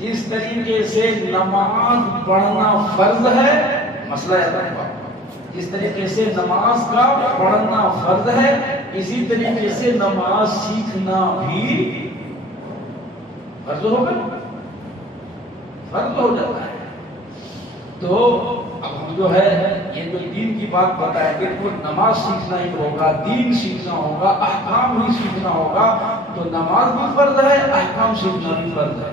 جس طریقے سے نماز پڑھنا فرض ہے، مسئلہ یاد رکھو، جس طریقے سے نماز کا پڑھنا فرض ہے، اسی طریقے سے نماز سیکھنا بھی فرض ہوگا، فرض ہو جاتا ہے۔ تو اب ہم جو ہے یہ جو دین کی بات بتائیں گے، وہ نماز سیکھنا ہی ہوگا، دین سیکھنا ہوگا، احکام ہی سیکھنا ہوگا، تو نماز بھی فرض ہے، احکام سیکھنا بھی فرض ہے،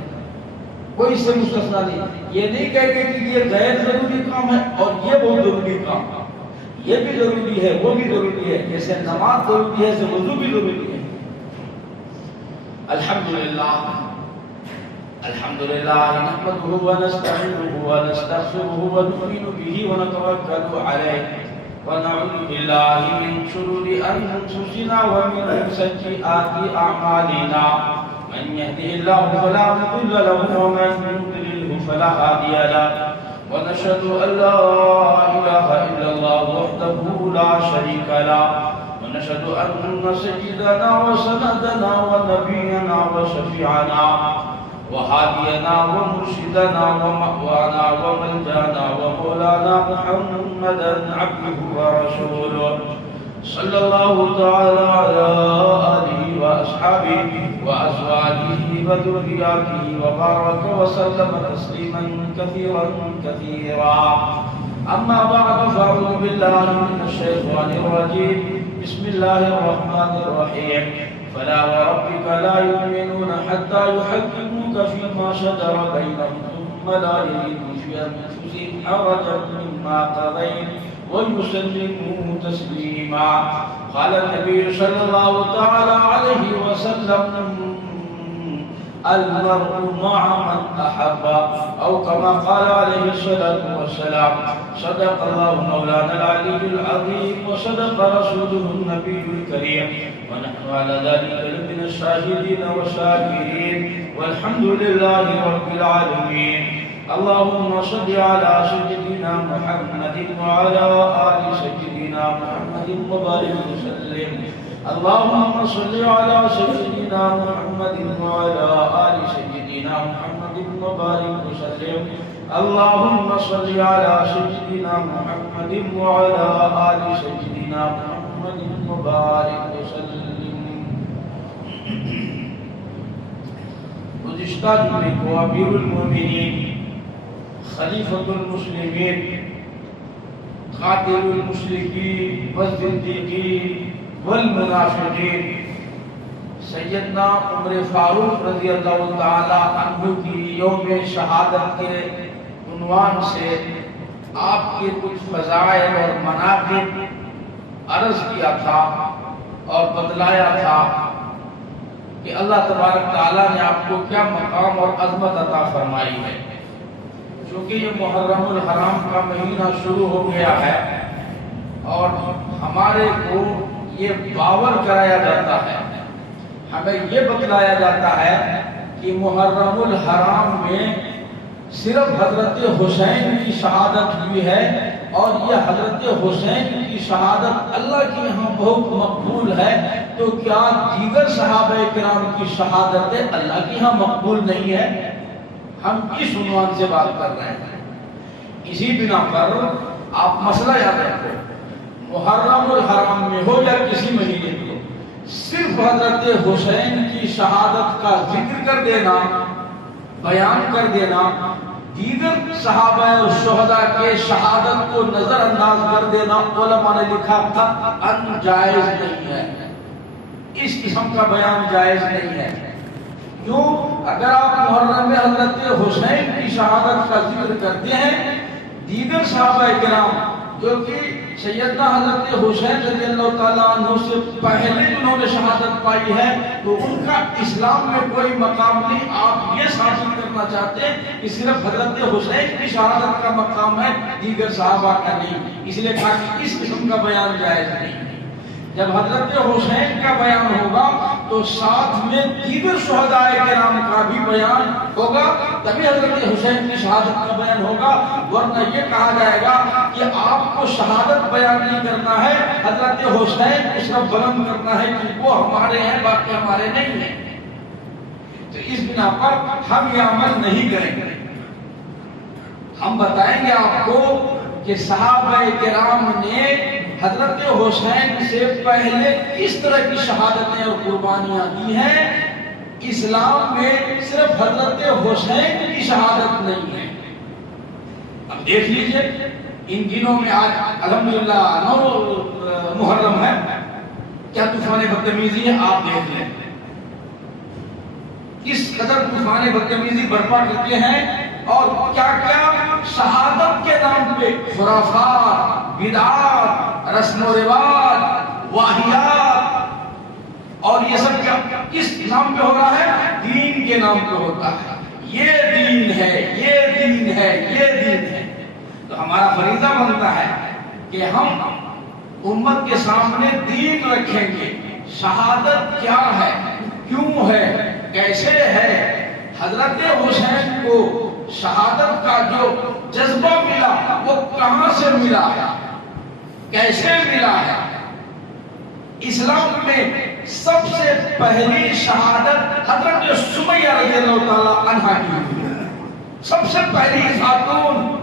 کوئی اس سے مستثنا نہیں۔ یہ نہیں کہتے کہ یہ غیر ضروری کام ہے اور یہ بہت ضروری کام ہے، یہ بھی ضروری ہے وہ بھی ضروری ہے، جیسے نماز ضروری ہے ایسے وضو بھی ضروری ہے۔ الحمدللہ الحمدللہ نحمده ونستعینه ونستغفره ونؤمن به ونتوکل علیہ ونعوذ باللہ من شرور انفسنا ومن سیئات اعمالنا، من يهده الله فلا مضل له ومن يضلل فلا هادي له، ونشهد ان لا اله الا الله وحده لا شريك له، ونشهد ان سيدنا وسندنا ونبينا وشفيعنا وهادينا ومرشدنا ومأوانا وملجانا ومولانا محمدا عبده ورسوله، صلى الله تعالى على آله وأصحابه وأزواجه وذرياته وبارك وسلم تسليما كثيرا كثيرا، أما بعد فأعوذ بالله من الشيطان الرجيم، بسم الله الرحمن الرحيم، فلا وربك لا يؤمنون حتى يحكموك فيما شجر بينهم ثم لا يجدوا في أنفسهم حرجا مما قضيت ويسلموا تسليما، قال النبي صلى الله تعالى عليه وسلم المرء مع من أحب، أو كما قال عليه الصلاة والسلام، صدق الله مولانا العلي العظيم وصدق رسوله النبي الكريم، ونحن على ذلك من الشاهدين والشاكرين، والحمد لله رب العالمين۔ اللهم صل على سيدنا محمد وعلى آل سيدنا محمد وبارك وسلم، اللهم صل على سيدنا محمد وعلى آل سيدنا محمد وبارك وسلم، اللهم صل على سيدنا محمد وعلى آل سيدنا محمد وبارك وسلم۔ گزشتہ جمعے کو امیر المومنین، خلیفۃ المسلمین، قاتل المشرکین والزندیقین والمنافقین، سیدنا عمر فاروق رضی اللہ تعالی عنہ کی یوم شہادت کے عنوان سے آپ کے کچھ فضائل اور مناقب عرض کیا تھا اور بتلایا تھا کہ اللہ تبارک تعالیٰ نے آپ کو کیا مقام اور عظمت عطا فرمائی ہے۔ چونکہ یہ محرم الحرام کا مہینہ شروع ہو گیا ہے اور ہمارے کو یہ باور کرایا جاتا ہے، ہمیں یہ بتلایا جاتا ہے کہ محرم الحرام میں صرف حضرت حسین کی شہادت ہوئی ہے، اور یہ حضرت حسین کی شہادت اللہ کے یہاں بہت مقبول ہے، تو کیا دیگر صحابہ کرام کی شہادتیں اللہ کے یہاں مقبول نہیں ہے؟ ہم کس عنوان سے بات کر رہے ہیں؟ اسی بنا پر آپ مسئلہ یاد رکھو، محرم الحرام میں ہو یا کسی مہینے میں ہو، صرف حضرت حسین کی شہادت کا ذکر کر دینا، بیان کر دینا، دیگر صحابہ اور شہداء کے شہادت کو نظر انداز کر دینا، علماء نے لکھا قطعاً جائز نہیں ہے، اس قسم کا بیان جائز نہیں ہے۔ کیوں؟ اگر آپ محرم میں حضرت حسین کی شہادت کا ذکر کرتے ہیں، دیگر صحابہ کرام جو کہ سیدنا حضرت حسین رضی اللہ تعالیٰ عنہ سے پہلے جنہوں نے شہادت پائی ہے، تو ان کا اسلام میں کوئی مقام نہیں۔ آپ یہ ثابت کرنا چاہتے ہیں کہ صرف حضرت حسین کی شہادت کا مقام ہے، دیگر صحابہ کا نہیں، اس لیے کہا کہ اس قسم کا بیان جائز نہیں۔ جب حضرت حسین کا بیان ہوگا تو ساتھ میں دیگر شہداء کرام کا بھی بیان ہوگا، تبھی حضرت حسین کی شہادت کا بیان ہوگا، ورنہ یہ کہا جائے گا کہ آپ کو شہادت بیان نہیں کرنا ہے، حضرت حسین کو صرف بلند کرنا ہے کہ وہ ہمارے ہیں باقی ہمارے نہیں ہیں۔ تو اس بنا پر ہم یہ عمل نہیں کریں گے. ہم بتائیں گے آپ کو کہ صحابہ کرام نے حضرت حسین سے پہلے کس طرح کی شہادتیں اور قربانیاں دی ہیں. اسلام میں صرف حضرت حسین کی شہادت نہیں ہے. اب دیکھ لیجئے ان دنوں میں آج الحمدللہ 9 محرم ہے، کیا طوفان بدتمیزی ہے آپ دیکھ لیں. کس قدر طوفان بدتمیزی برپا کرتے ہیں اور کیا کیا شہادت کے نام پہ خرافات، بدعات، رسم و رواج، واہیات، اور یہ سب کیا کس نام پہ ہو رہا ہے؟ دین کے نام پہ ہوتا ہے. یہ دین ہے، یہ دین ہے، یہ دین ہے. تو ہمارا فریضہ بنتا ہے کہ ہم امت کے سامنے دین رکھیں گے. شہادت کیا ہے، کیوں ہے، کیسے ہے. حضرت حسین کو شہادت کا جو جذبہ ملا وہ کہاں سے ملا ہے، کیسے ملا ہے. اسلام میں سب سے پہلی شہادت حضرت سمیہ رضی اللہ تعالی عنہا کی. سب سے پہلی خاتون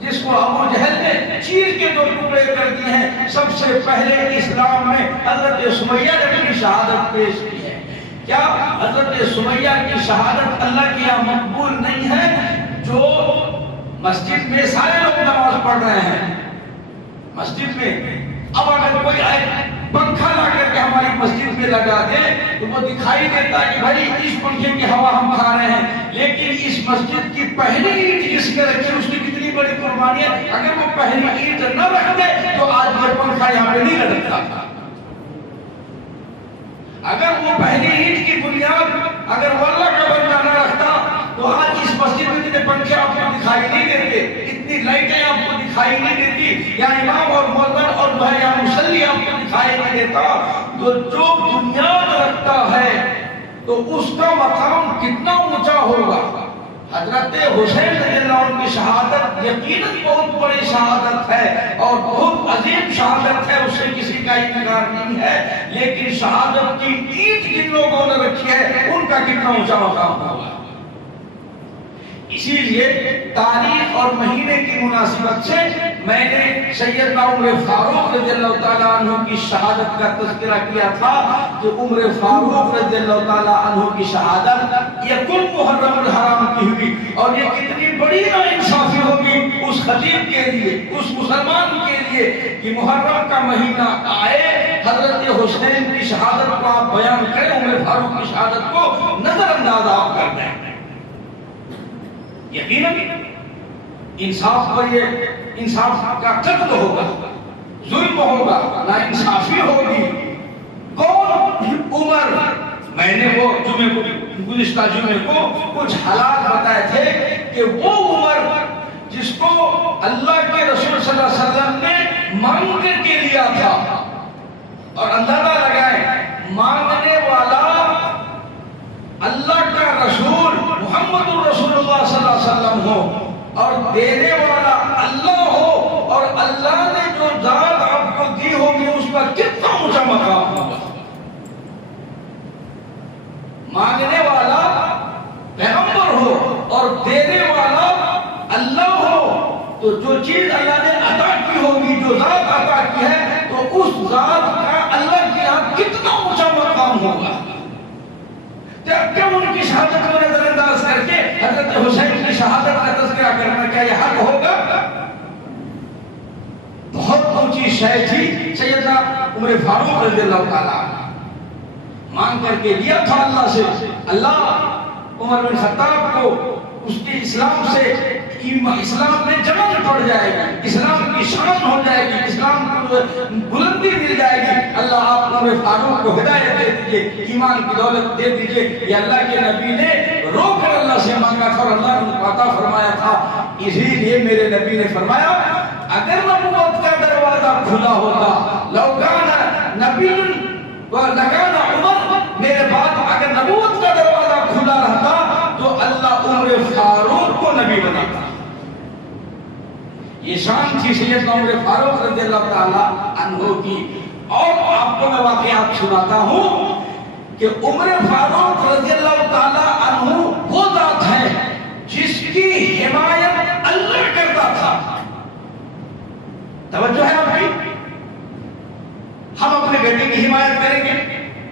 جس کو ابو جہل نے چیر کے 2 ٹکڑے کر دیے ہیں، سب سے پہلے اسلام میں حضرت سمیہ نے اپنی شہادت پیش کی ہے. کیا حضرت سمیہ کی شہادت اللہ کے یہاں مقبول نہیں ہے؟ جو مسجد میں سارے لوگ نماز پڑھ رہے ہیں مسجد میں، اب اگر کوئی آئے پنکھا لا کر کے ہماری مسجد میں لگا دے تو وہ دکھائی دیتا ہے کہ بھائی اس پنکھے کی ہوا ہم کھا رہے ہیں، لیکن اس مسجد کی پہلی اینٹ جس نے رکھی اس کی کتنی بڑی قربانی ہے. اگر وہ پہلی اینٹ نہ رکھ دے تو آج یہ پنکھا یہاں پہ نہیں لگتا. اگر وہ پہلی اینٹ کی بنیاد اگر وہ اللہ کا بندہ نہ رکھتا تو آج اس مسجد میں اتنے پنکھے آپ کو دکھائی نہیں دیتے، اتنی لائٹیں آپ کو دکھائی نہیں دیتی، یا امام اور مؤذن اور یا مصلی آپ کو دکھائی نہیں دیتا. تو جو بنیاد رکھتا ہے تو اس کا مقام کتنا اونچا ہوگا. حضرت حسین رضی اللہ عنہ کی شہادت یقیناً بہت بڑی شہادت ہے اور بہت عظیم شہادت ہے، اس سے کسی کا انکار نہیں ہے. لیکن شہادت کی اینٹ جن لوگوں نے رکھی ہے ان کا کتنا اونچا مقام ہوگا. اسی لیے تاریخ اور مہینے کی مناسبت سے میں نے سیدنا عمر فاروق رضی اللہ تعالیٰ عنہ کی شہادت کا تذکرہ کیا تھا کہ عمر فاروق رضی اللہ تعالیٰ عنہ کی شہادت یہ کل محرم الحرام کی ہوئی، اور یہ کتنی بڑی ناانصافی ہوگی اس خطیب کے لیے، اس مسلمان کے لیے کہ محرم کا مہینہ آئے، حضرت حسین کی شہادت کو آپ بیان کریں، عمر فاروق کی شہادت کو نظر انداز آپ کر دیں. یقیناً انصاف پر یہ انصاف کا قتل ہوگا، ظلم ہوگا، ناانصافی ہوگی. کون عمر؟ میں نے وہ گزشتہ جمعے کو کچھ حالات بتائے تھے کہ وہ عمر جس کو اللہ کے رسول صلی اللہ علیہ وسلم نے مانگ کر کے لیا تھا، اور اندازہ لگائیں مانگنے والا اللہ کا رسول محمد الرسول اللہ صلی اللہ علیہ وسلم ہو اور دینے والا اللہ ہو، اور اللہ نے جو ذات آپ کو دی ہوگی اس کا کتنا اونچا مقام ہوگا. مانگنے والا پیغمبر ہو اور دینے والا اللہ ہو تو جو چیز اللہ نے عطا کی ہوگی، جو ذات عطا کی ہے، تو اس ذات کا اللہ کے یہاں کتنا اونچا مقام ہوگا. کیوں ان کی شہادت کو نظر انداز کر کے حضرت حسین کی شہادت کا تذکرہ کرنا کیا یہ حق ہوگا؟ بہت اونچی شے تھی. سیدنا عمر فاروق رضی اللہ تعالیٰ مانگ کر کے لیا تھا اللہ سے، اللہ عمر بن خطاب کو اس کے اسلام سے اسلام میں جمال پڑ جائے گی، اسلام کی شان ہو جائے گی، اسلام کو بلندی مل جائے گی. اللہ آپ عمر فاروق کو ہدایت دے دیجئے، ایمان کی دولت دے دیجئے. یہ اللہ کے نبی نے رو کر اللہ سے مانگا تھا اور اللہ نے عطا فرمایا تھا. اسی لیے میرے نبی نے فرمایا اگر نبوت کا دروازہ کھلا ہوتا، لو کان نبی لکان عمر، میرے بعد اگر نبوت کا دروازہ کھلا رہتا تو اللہ عمر فاروق کو نبی بناتا. یہ شان تھی سیدنا عمر فاروق رضی اللہ تعالی عنہ کی. اور آپ کو میں واقعات سناتا ہوں کہ عمر فاروق رضی اللہ تعالی عنہ وہ ذات ہے جس کی حمایت اللہ کرتا تھا. توجہ ہے بھائی؟ ہم اپنے بیٹے کی حمایت کریں گے،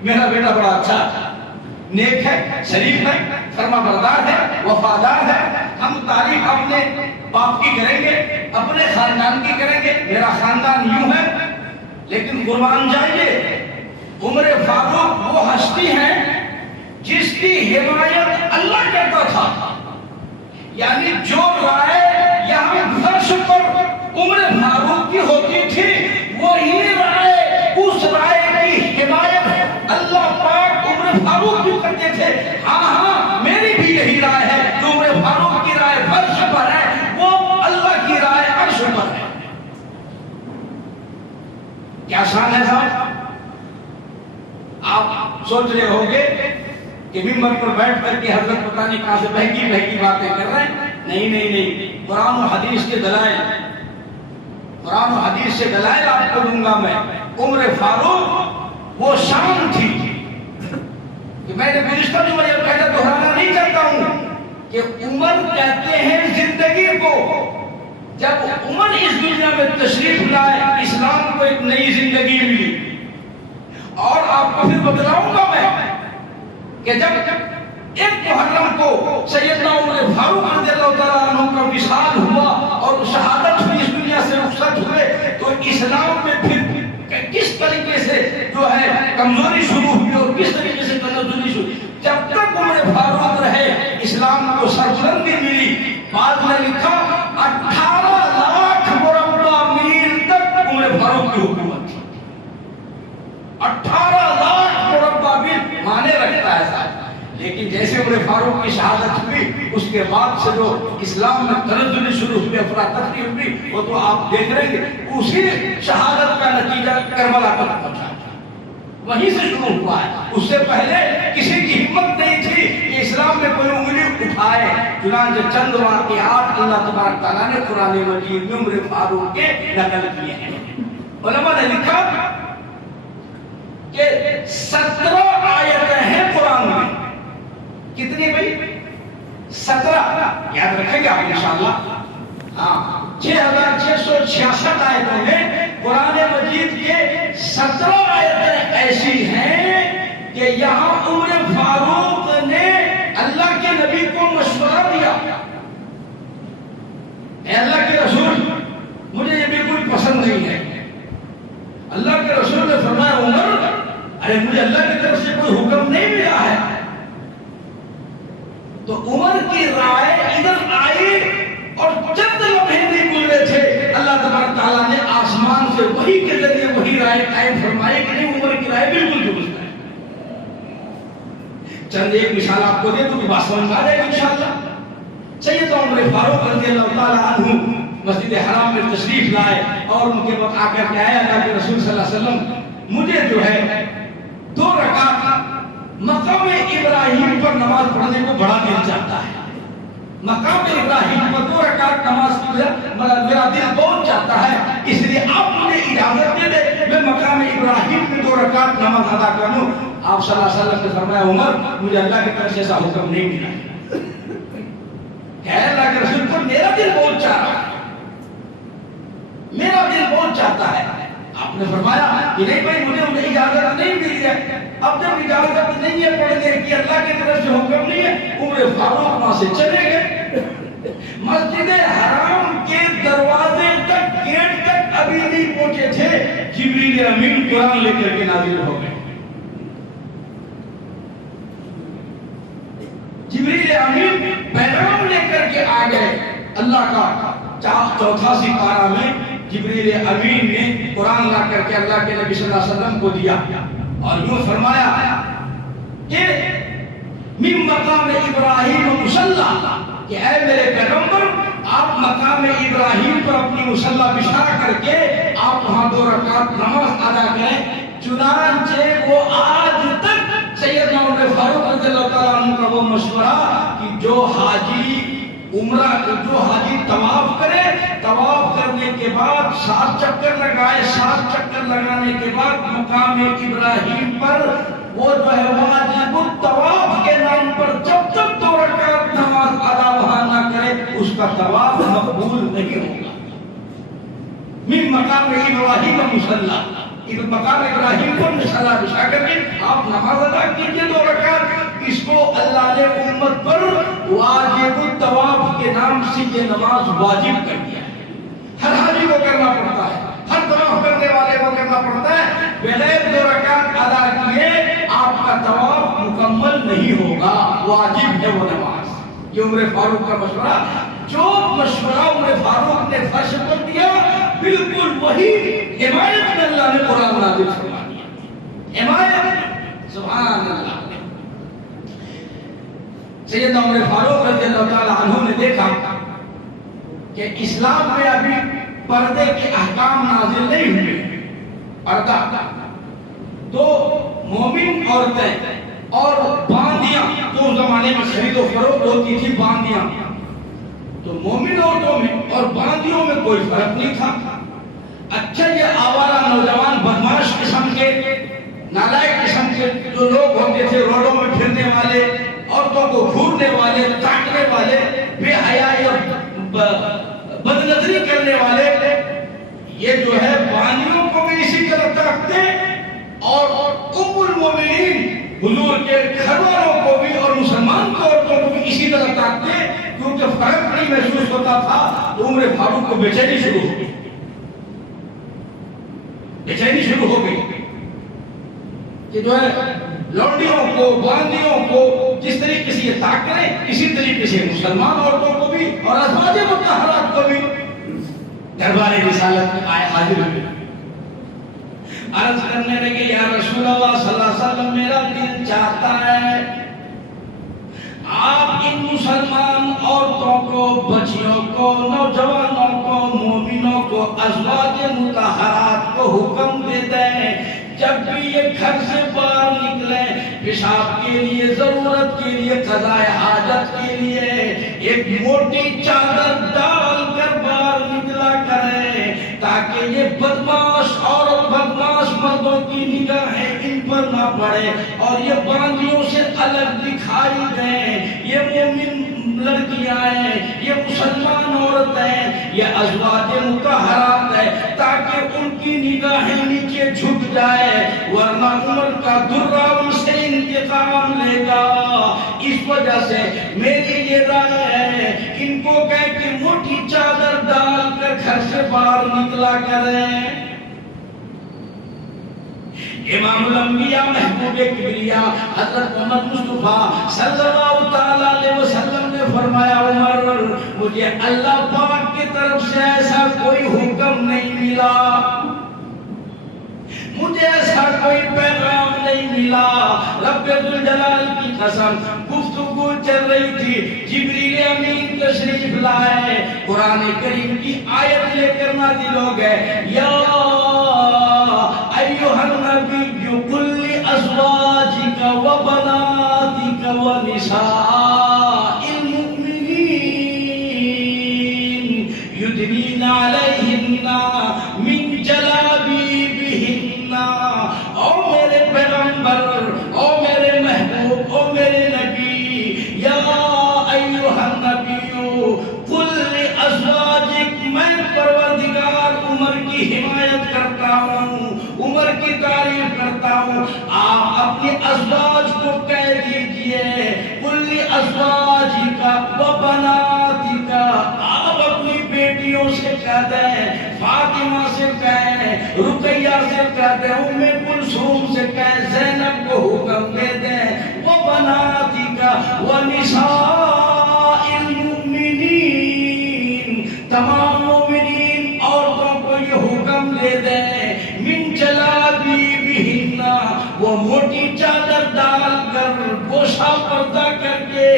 میرا بیٹا بڑا اچھا نیک ہے، شریف ہے، فرما بردار ہے، وفادار ہے، ہم تعریف اپنے باپ کی کریں گے، اپنے خاندان کی کریں گے، میرا خاندان یوں ہے. لیکن قربان جائیے، عمر فاروق وہ ہستی ہے جس کی حمایت اللہ کرتا تھا. یعنی جو رائے یہاں فرش پر عمر فاروق کی ہوتی تھی، وہی رائے، اس رائے کی حمایت اللہ پاک عمر فاروق بھی کرتے تھے. ہاں میری بھی یہی رائے ہے، جو عمر فاروق کی رائے فرش پر ہے وہ اللہ کی رائے عرش پر ہے. کیا شان ہے صاحب؟ آپ سوچ رہے ہوگے کہ ممبر پر بیٹھ کر کے حضرت پتہ نہیں کہاں سے بہکی بہکی باتیں کر رہے ہیں. نہیں، قرآن و حدیث کے دلائل، قرآن و حدیث سے دلائل آپ کو دوں گا میں. عمر فاروق وہ شان تھی کہ میں نے گزشتہ جو میں پہلے دہرانا نہیں چاہتا ہوں کہ عمر کہتے ہیں زندگی کو. جب عمر اس دنیا میں تشریف لائے، اسلام کو ایک نئی زندگی ملی. اور آپ کو پھر بتلاؤں گا میں کہ جب ایک محرم کو سیدنا عمر فاروق رضی اللہ تعالیٰ عنہ کا وصال ہوا اور شہادت ہوئی، اس دنیا سے رخصت ہوئے، تو اسلام میں پھر کس طریقے سے جو ہے کمزوری شروع ہوئی اور کس طریقے سے تنزلی شروع. جب تک عمر فاروق رہے اسلام کو سربلندی ملی. بعد میں لکھا 18 لاکھ مربع میل تک عمر فاروق کی حکومت تھی. 18 لاکھ مربع میل مانے رکھتا ہے صاحب. لیکن جیسے عمر فاروق کی شہادت ہوئی، اس کے بعد سے جو اسلام میں تنزلی شروع ہوئی، افراتفری ہوئی، وہ تو آپ دیکھ رہے ہیں. اسی شہادت کا نتیجہ کربلا پر پہنچا، وہیں سے شروع ہوا ہے. اس سے پہلے کسی کی ہمت نہیں تھی کہ اسلام میں کوئی انگلی اٹھائے. چنانچہ چند واقعات اللہ تبارک تعالیٰ نے قرآن مجید میں عمر فاروق کے نقل کیے ہیں. علماء نے لکھا کہ 17 آیتیں ہیں قرآن میں. کتنی بھائی؟ 17. یاد رکھیں گے آپ انشاءاللہ. ہاں، 6666 آیتوں میں قرآن مجید کے 17 آیتیں ایسی ہیں کہ یہاں عمر فاروق نے اللہ کے نبی کو مشورہ دیا، اے اللہ کے رسول مجھے یہ بالکل پسند نہیں ہے. اللہ کے رسول نے فرمایا عمر، ارے مجھے اللہ کی طرف سے کوئی حکم نہیں ملا ہے. تو عمر کی رائے ادھر آئی اور چند لمحے نہیں گزرے تھے، اللہ تبارک تعالیٰ نے آسمان سے وحی کے ذریعے وہی رائے قائم فرمائی کہ نہیں، عمر کی رائے بالکل درست ہے. چند ایک مثال آپ کو دے دوں تو بات سمجھ آ جائے گی انشاءاللہ. سیدنا عمر فاروق رضی اللہ تعالیٰ عنہ مسجد حرام میں تشریف لائے اور ان کے وقت آ کر کے آیا اللہ کے رسول صلی اللہ علیہ وسلم مجھے جو ہے 2 رکعت مقام ابراہیم پر نماز پڑھنے کو بڑا دل چاہتا ہے. مقام ابراہیم پر 2 رکعت نماز میرا دل بہت چاہتا ہے، اس لیے آپ مجھے اجازت دے دے میں مقام ابراہیم میں 2 رکعت نماز ادا کروں. آپ صلی اللہ علیہ وسلم نے فرمایا عمر مجھے اللہ کی طرف سے ایسا حکم نہیں ملا. کہ اللہ کے رسول پر میرا دل بہت چاہ رہا ہے، میرا دل بہت چاہتا ہے. آپ نے فرمایا کہ نہیں بھائی مجھے اجازت نہیں ملی ہے. اب جب اجازت نہیں ہے پڑھنے کی، اللہ کی طرف سے حکم نہیں ہے، عمر فاروق وہاں سے چلے گئے. مسجد حرام کے دروازے تک، گیٹ تک ابھی نہیں پہنچے تھے، جبریل امین قرآن لے کر کے نازل ہو گئے. جبریل امین پیغام لے کر کے آ گئے. اللہ کا 84 پارہ میں جبریل امین نے قرآن لا کر کے اللہ کے نبی صلی اللہ علیہ وسلم کو دیا اور یوں فرمایا کہ من مقام ابراہیم مصلی، کہ اے میرے پیغمبر آپ مقام ابراہیم پر اپنی مصلی بچھا کر کے آپ وہاں 2 رکعت نماز ادا کریں. چنانچہ وہ آج تک سیدنا عمر فاروق رضی اللہ تعالیٰ عنہ کا وہ مشورہ کہ جو حاجی طواف کرے، طواف کرنے کے بعد 7 چکر لگائے، 7 چکر لگانے کے بعد مقام ابراہیم پر وہ جو ہے واجب الطواف کے نام پر جب تک 2 رکعت نماز ادا وہاں نہ کرے اس کا طواف مقبول نہیں ہوگا. من مقام ابراہیم مصلی، مقام ابراہیم کو مصلی بچھا کر کے آپ نماز ادا کیجئے 2 رکعت. اس کو اللہ نے امت پر واجب الطواف کے نام سے یہ نماز واجب کر دیا ہے. ہر حاجی کو کرنا پڑتا ہے، ہر طواف کرنے والے کو کرنا پڑتا ہے. بغیر 2 رکعت ادا کیے آپ کا طواف مکمل نہیں ہوگا، واجب ہے وہ نماز. یہ عمر فاروق کا مشورہ، جو مشورہ عمر فاروق نے فرش کر دیا بالکل وہی حمایت میں اللہ نے قرآن نازل فرما دیا. حمایت، سبحان اللہ. سیدنا عمر فاروق رضی اللہ تعالی عنہ نے دیکھا کہ اسلام میں ابھی پردے کے احکام نازل نہیں ہوئے. پردہ تو مومن عورتیں اور باندیاں، تو زمانے میں خرید و فروخت ہوتی تھی باندیاں، تو مومن عورتوں میں اور باندیوں میں کوئی فرق نہیں تھا. اچھا یہ آوارہ نوجوان بدماش قسم کے، نالائق قسم کے جو لوگ ہوتے تھے، روڈوں میں پھرنے والے، عورتوں کو گھورنے والے، تاکنے والے، بے حیائی اور بدنظری کرنے والے، یہ جو ہے باندیوں کو بھی اسی طرح ترکتے اور ام المومنین حضور کے گھر والوں کو بھی اور مسلمان عورتوں کو بھی اسی طرح ترکتے. کیونکہ فرق نہیں محسوس ہوتا تھا تو عمر فاروق کو بے چینی شروع ہو گئی، بے چینی شروع ہو گئی کہ جو ہے لونڈیوں کو، باندیوں کو جس طریقے سے یہ تاک کریں اسی طریقے سے مسلمان عورتوں کو بھی اور ازواج مطہرات کو بھی دربار رسالت میں آئے حاضر ہوئے. عرض کرنے لگے یا رسول اللہ صلی اللہ علیہ وسلم میرا دل چاہتا ہے آپ ان مسلمان عورتوں کو، بچیوں کو، نوجوانوں کو، مومنوں کو، ازواج مطہرات کو حکم دے دیں جب بھی یہ گھر سے باہر نکلے پیشاب کے لیے، ضرورت کے لیے، قضاء حاجت کے لیے ایک موٹی چادر ڈال کر باہر نکلا کریں تاکہ یہ بدماش عورت، بدماش مردوں کی نگاہیں ان پر نہ پڑے اور یہ باندیوں سے الگ دکھائی دیں. یہ مومن لڑکیاں ہیں، یہ مسلمان عورتیں، یہ ازواج مطہرات ہیں تاکہ ان کی نگاہیں نیچے جھک جائے ورنہ عمر کا درہ ان سے انتقام لے گا. اس وجہ سے میری یہ رائے ہے ان کو کہے کہ موٹی چادر ڈال کر گھر سے باہر نکلا کریں. امام الانبیاء محبوب کبریا حضرت محمد مصطفیٰ صلی اللہ تعالی علیہ وسلم نے فرمایا عمر مجھے اللہ پاک کی طرف سے ایسا کوئی حکم نہیں ملا، مجھے ایسا کوئی پیغام نہیں ملا. رب ذوالجلال کی قسم گفتگو چل رہی تھی، جبریل امین تشریف لائے، قرآن کریم کی آیت لے کر نازل ہو گئے. یا ایھا النبی قل لازواجک وبناتک ونساء المؤمنین یدنین علیہن من جلابیبہن. او میرے پیغمبر، او میرے محبوب، او میرے نبی، یا ایھا النبی قل لازواجک، میں پروردگار عمر کی حمایت کرتا ہوں، عمر کی تعریف کرتا ہوں، آپ اپنی ازواج کو کہہ دیجئے قل لازواجک وبناتک، آپ اپنی بیٹیوں سے کہہ دیں، فاطمہ سے کہیں، رقیہ سے کہہ دیں، ام کلثوم سے کہیں، زینب کو حکم دے دیں وبناتک ونساء المؤمنین، تمام مومنین عورتوں کو یہ حکم دے دیں من جلابیبہن، وہ موٹی چادر ڈال کر گوشہ پردہ کر کے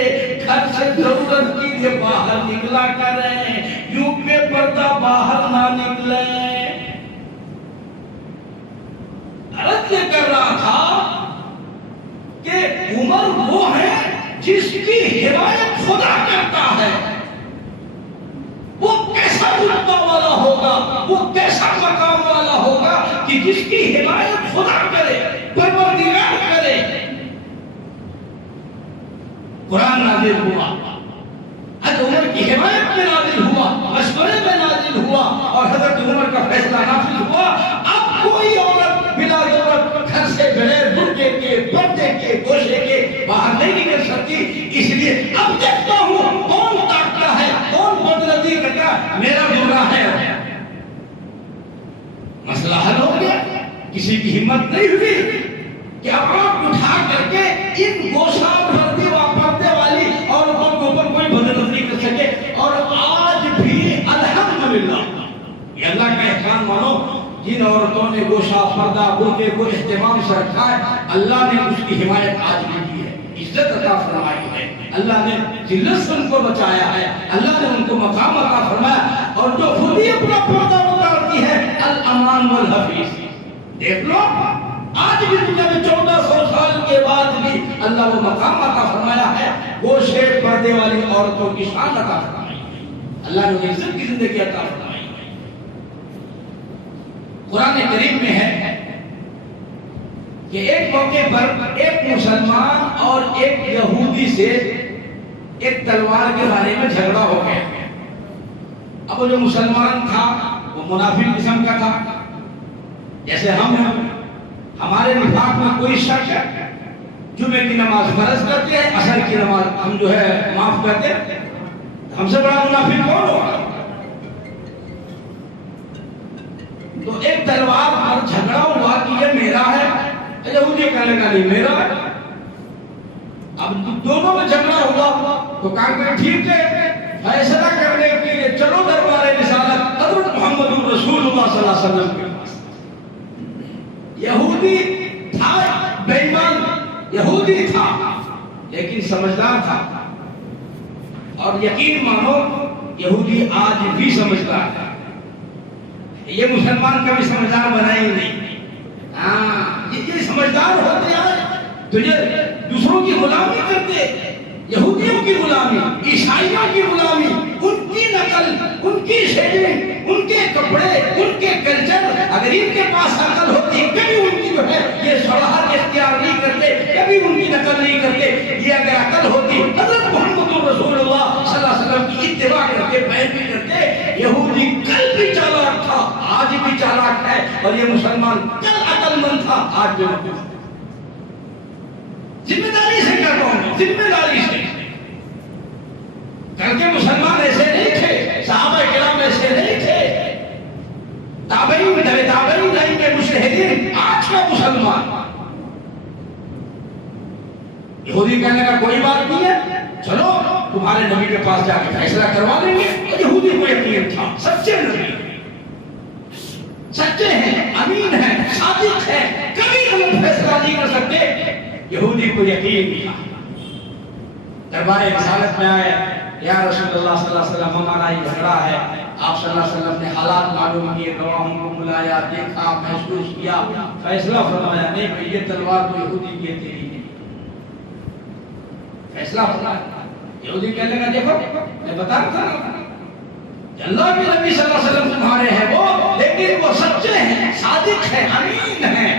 گھر سے ضرورت کے لیے باہر نکلا کریں، یوں بے پردہ باہر نہ نکلے. عرض یہ کر رہا تھا کہ عمر وہ ہے جس کی حمایت خدا کرتا ہے، وہ کیسا رتبہ والا ہوگا، وہ کیسا مقام والا ہوگا کہ جس کی حمایت خدا کرے، پروردگار کرے. قرآن نازل ہوا، حضرت عمر کی حمایت میں نازل ہوا، مشورے میں نازل ہوا اور حضرت عمر کا فیصلہ نافذ ہوا۔ اب کوئی عورت بلا ضرورت گھر سے بغیر برقعے کے، پردے کے، گوشے کے باہر نہیں نکل سکتی۔ اس لیے اب دیکھتا ہوں کون کاٹتا ہے، کون بدنظری کرتا ہے، میرا گناہ ہے۔ مسئلہ حل ہو گیا۔ کسی کی ہمت نہیں ہوئی کہ اب آنکھ اٹھا کر کے ان گوشات پردے والی عورتوں کے اوپر کوئی بدنظری کر سکے۔ اور آج بھی الحمدللہ یہ اللہ کا احسان مانو، جن عورتوں نے گوشہ پردہ برقعے کو اہتمام سے رکھا ہے، اللہ نے اس کی حمایت آج بھی کی ہے، عزت عطا فرمائی ہے، اللہ نے ذلت سے ان کو بچایا ہے، اللہ نے ان کو مقام عطا فرمایا۔ اور جو خود ہی اپنا پردہ اتارتی ہے، الامان والحفیظ، دیکھ لو آج بھی دنیا میں 1400 سال کے بعد بھی اللہ وہ مقام عطا فرمایا ہے، گوشے پردے والی عورتوں کی شان عطا فرمائی ہے، اللہ نے انہیں عزت کی زندگی عطا فرمائی ہے۔ قرآن کریم میں ہے کہ ایک موقع پر ایک مسلمان اور ایک یہودی سے ایک تلوار کے بارے میں جھگڑا ہو گیا۔ اب وہ جو مسلمان تھا وہ منافق قسم کا تھا، جیسے ہم ہیں، ہمارے نفاق میں کوئی شک ہے، جمعے کی نماز فرض کرتے ہیں، عصر کی نماز ہم جو ہے معاف کرتے ہیں، ہم سے بڑا منافق کون ہوگا؟ تو ایک تلوار پر جھگڑا ہوا کہ یہ میرا ہے، یہودی کہنے کا نہیں میرا ہے۔ اب دونوں میں جھگڑا ہوا تو کہا کہ ٹھیک ہے، فیصلہ کرنے کے لیے چلو دربار رسالت حضرت محمد رسول اللہ صلی اللہ علیہ وسلم کے پاس۔ یہودی تھا، بے ایمان یہودی تھا لیکن سمجھدار تھا، اور یقین مانو یہودی آج بھی سمجھدار ہے، یہ مسلمان کبھی سمجھدار بنا ہی نہیں۔ یہ سمجھدار ہوتے ہیں تو یہ دوسروں کی غلامی کرتے، یہودیوں کی غلامی، عیسائیوں کی غلامی، ان کی نقل، ان کی شیڈنگ، ان کے کپڑے، ان کے کلچر، اگر ان کے پاس عقل ہوتی کبھی ان کی جو ہے یہ شباہت اختیار نہیں کرتے، کبھی ان کی نقل نہیں کرتے۔ یہ اگر عقل ہوتی حضرت محمد رسول اللہ صلی اللہ علیہ وسلم کی اتباع کرتے، پیروی کرتے۔ یہودی کل بھی چالاک تھا، آج بھی چالاک ہے، اور یہ مسلمان کل عقل مند تھا، آج بھی عقل مند۔ ذمہ داری سے کہتا ہوں، ذمہ داری سے، کل کے مسلمان ایسے نہیں تھے، صحابہ کرام ایسے نہیں تھے، تابعین نہیں تھے، مجتہدین، آج کا مسلمان یہودی کہنے کا کوئی بات نہیں ہے، چلو تمہارے نبی کے پاس جا کے فیصلہ کروا لیں گے۔ یہودی کو یقین تھا سچے نبی، سچے ہیں، امین ہیں، صادق ہیں، کبھی غلط فیصلہ نہیں کر سکتے۔ یہودی کو یقین تھا، دربار رسالت میں آئے، یا رسول اللہ صلی اللہ علیہ وسلم ہمارا یہ جھگڑا ہے۔ آپ صلی اللہ علیہ وسلم نے حالات معلوم کیے، گواہوں کو بلایا، دیکھا، محسوس کیا، فیصلہ فرمایا، نہیں بھئی یہ تلوار تو یہودی کی تیری نہیں، فیصلہ فرمایا۔ یہودی کہنے کا دیکھو میں بتا رہا تھا کہ اللہ کے نبی صلی اللہ علیہ وسلم تمہارے ہیں وہ، لیکن وہ سچے ہیں، صادق ہیں، امین ہیں،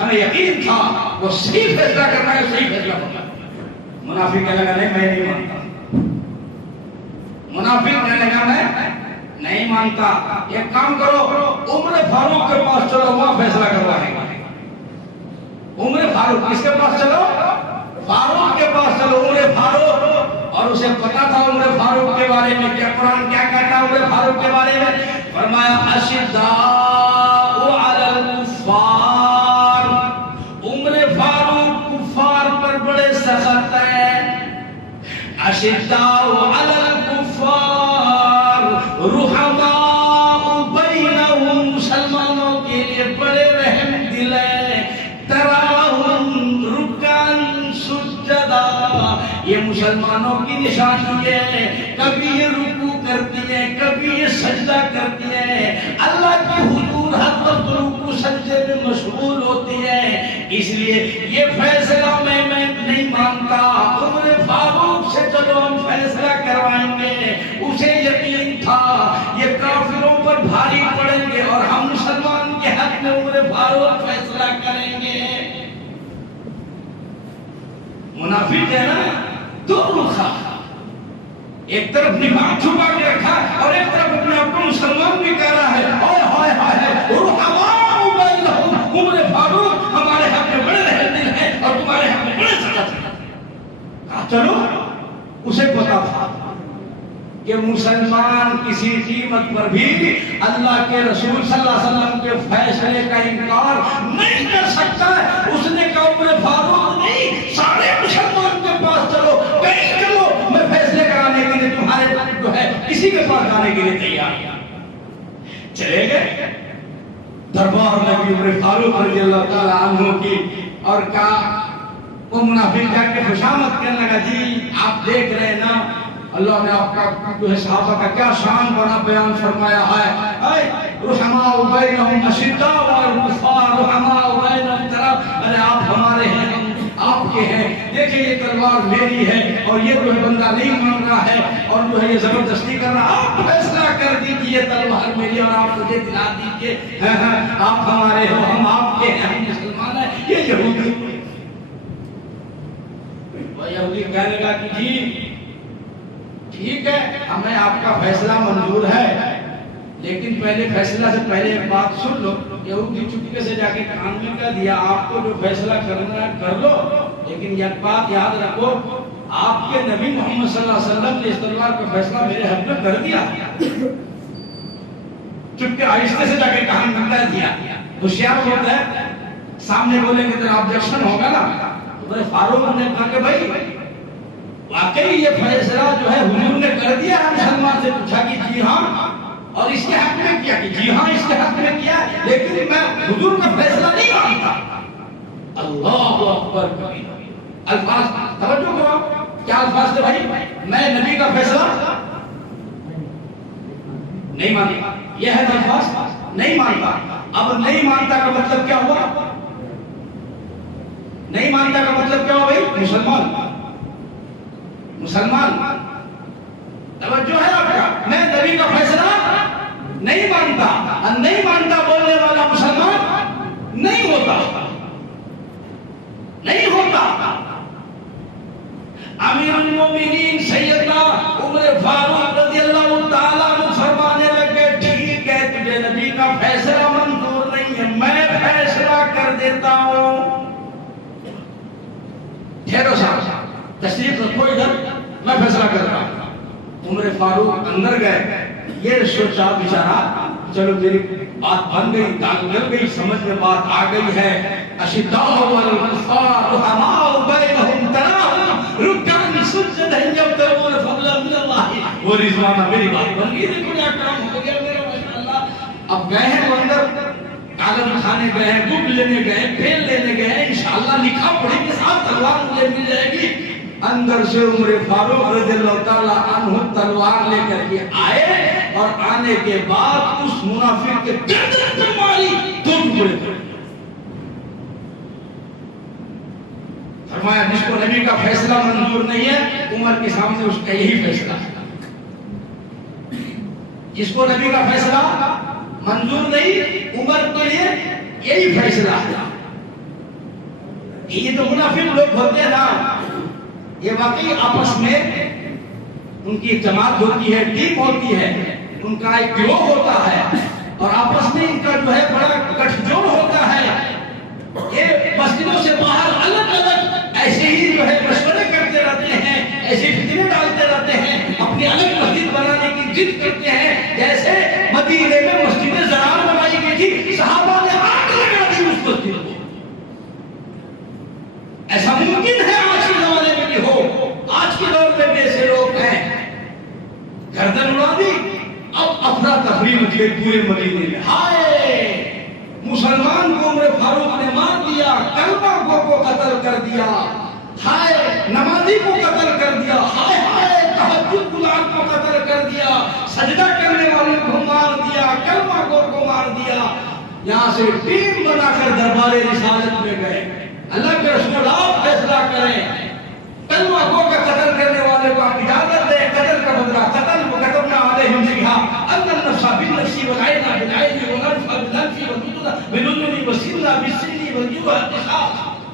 ہمیں یقین تھا وہ صحیح فیصلہ کرنا ہے، صحیح فیصلہ کرنا ہے۔ منافق کہنے لگا نہیں میں نہیں مانتا، منافق کہنے لگا میں نہیں مانتا، ایک کام کرو عمر فاروق کے پاس چلو، وہاں فیصلہ کروائیں گے۔ عمر فاروق کس کے پاس چلو؟ فاروق کے پاس چلو، عمر فاروق، اور اسے پتا تھا عمر فاروق کے بارے میں کیا قرآن کیا کہتا ہے عمر فاروق کے بارے میں، فرمایا اشداء علی الکفار، عمر فاروق کفار پر بڑے سخت ہیں، اشداء علی الکفار رحماء بینہم، مسلمانوں کے لیے بڑے رحم دل ہیں، تراہم رکعا سجدا، یہ مسلمانوں کی نشانی ہے، کبھی یہ رکوع کرتی ہے، کبھی یہ سجدہ کرتی ہے، اللہ کی حضور ہر وقت رکوع سجدے میں مشغول ہوتی ہے، اس لیے یہ فیصلہ میں نہیں مانتا، عمر فاروق سے چلو ہم فیصلہ کروائیں گے۔ اسے یقین تھا یہ کافروں پر بھاری پڑیں گے اور ہم مسلمان کے حق میں عمر فاروق فیصلہ کریں گے۔ منافق ہے نا، دو رخا، ایک طرف نفاق چھپا کے رکھا اور ایک طرف اپنے آپ کو مسلمان بھی کہہ رہا ہے. ہائے ہائے ہائے رحماء بینہم، عمر فاروق ہمارے حق میں بڑے رحم دل ہیں اور تمہارے حق میں بڑے سخت ہیں. چلو اسے پتا تھا کہ مسلمان کسی قیمت پر بھی اللہ کے رسول صلی اللہ علیہ وسلم کے فیصلے کا انکار نہیں کر سکتا ہے. اس نے کہا عمر فاروق نہیں، سارے مسلمان کے پاس چلو، کہیں چلو، میں فیصلے کرانے کے لیے تمہارے جو ہے کسی کے پاس جانے کے لیے تیار. چلے گئے دربار میں عمر فاروق رضی اللہ تعالی عنہ کی، اور کہا وہ منافق جا کے خوشامد کرنے لگا. جی آپ دیکھ رہے ہیں نا اللہ نے آپ کا جو ہے صحابہ کا کیا شان بڑا بیان فرمایا ہے. رحماء بینہم اشداء والکفار رحماء بینہم، ارے آپ ہمارے ہیں، ہم آپ کے ہیں. دیکھیں یہ تلوار میری ہے اور یہ جو ہے بندہ نہیں مان رہا ہے اور جو ہے یہ زبردستی کر رہا ہے. آپ فیصلہ کر دیجئے یہ تلوار میری اور آپ مجھے دلا دیجئے. آپ ہمارے ہو، ہم آپ کے ہیں، ہم مسلمان ہیں. یہ یہودی کہنے لگا کہ جی ٹھیک ہے ہمیں آپ کا فیصلہ منظور ہے، لیکن پہلے فیصلہ سے پہلے ایک بات سن لو. یہودی چپکے سے جا کے کان میں کہہ دیا آپ کو جو فیصلہ کرنا ہے کر لو، لیکن ایک بات یاد رکھو آپ کے نبی محمد صلی اللہ علیہ وسلم نے اس تلوار کا فیصلہ میرے حق میں کر دیا. چپکے آہستہ سے جا کے کان میں کہہ دیا. ہوشیار ہوتا ہے سامنے بولیں گے تو آبجیکشن ہوگا نا. عمر فاروق نے کہا کہ بھائی واقعی یہ فیصلہ جو ہے حضور نے کر دیا ہے. مسلمان سے پوچھا کہ جی ہاں، اور اس کے حق میں کیا کہ جی ہاں اس کے حق میں کیا، لیکن میں حضور کا فیصلہ نہیں مانتا. اللہ اکبر. الفاظ توجہ کرو، کیا الفاظ تھے بھائی؟ میں نبی کا فیصلہ نہیں مانتا، یہ ہے الفاظ نہیں مانتا. اب نہیں مانتا کا مطلب کیا ہوا؟ نہیں مانتا کا مطلب کیا ہوا بھائی؟ مسلمان. توجہ ہے آپ کا؟ میں نبی کا فیصلہ نہیں مانتا. نہیں مانتا بولنے والا مسلمان نہیں ہوتا، نہیں ہوتا. امیر المومنین سیدنا عمر فاروق رضی اللہ تعالیٰ عنہ فرمانے لگے ٹھیک ہے تجھے نبی کا فیصلہ منظور نہیں ہے، میں فیصلہ کر دیتا ہوں. ٹھہرو صاحب تشریف رکھو ادھر، میں فیصلہ کر رہا ہوں. عمر فاروق اندر گئے. یہ سوچا بیچارہ چلو میری بات بن گئی، دال مل گئی، سمجھ میں بات آ گئی ہے. اشداء والکفار رحماء بینہم تراہم رکعا سجدا یبتغون فضلا من اللہ ورضوانا. میری بات بن گئی، دیکھو کیا کام ہو گیا میرا ماشاءاللہ. اب گئے ہیں وہ اندر، کاغذ کھانے گئے ہیں، بک لینے گئے، پھیل لینے گئے ہیں، انشاءاللہ لکھا پڑھی کے ساتھ تلوار مجھے مل جائے گی. اندر سے عمر فاروق رضی اللہ تعالیٰ عنہ تلوار لے کر کے آئے اور آنے کے بعد اس منافق کے گردن پر ماری، دو ٹکڑے کر. فرمایا جس کو نبی کا فیصلہ منظور نہیں ہے عمر کے سامنے اس کا یہی فیصلہ ہے. جس کو نبی کا فیصلہ منظور نہیں عمر کے لیے یہی فیصلہ ہے. یہ تو منافق لوگ ہوتے ہیں نا، یہ واقعی آپس میں ان کی ایک جماعت ہوتی ہے، ٹیم ہوتی ہے، ان کا ایک گروہ ہوتا ہے اور آپس میں ان کا جو ہے بڑا گٹھ جوڑ ہوتا ہے. یہ مسجدوں سے باہر الگ الگ ایسے ہی جو ہے مشورے کرتے رہتے ہیں، ایسے فتنے ڈالتے رہتے ہیں، اپنی الگ مسجد بنانے کی ضد کرتے ہیں. جیسے مدینے میں مسجد زرار بنائی گئی تھی، صحابہ نے آگ لگا دی اس مسجد کو. ایسا ممکن ہے آج کے زمانے میں بھی ہو. آج کے دور میں بھی ایسے لوگ ہیں، گردن اڑا دی. اب افراتفری مچی پورے مدینے میں. ہائے مسلمان کو عمر فاروق نے مار دیا، کلمہ کو قتل کر دیا، ہائے نمازی کو قتل کر دیا، ہائے ہائے تہجد گزار کو قتل کر دیا، سجدہ کرنے والے کو مار دیا، کلمہ کو مار دیا. یہاں سے ٹیم بنا کر دربار رسالت میں گئے. اللہ کے رسول آپ فیصلہ کریں، کلمہ کو کا قتل کرنے والے کو آپ اجازت دیں، قتل کا بدلہ قتل کو کتبنا علیہم فیہا ان النفس بالنفس والعین بالعین والانف بالانف والجلد بالجلد والسن بالسن والجروح قصاص.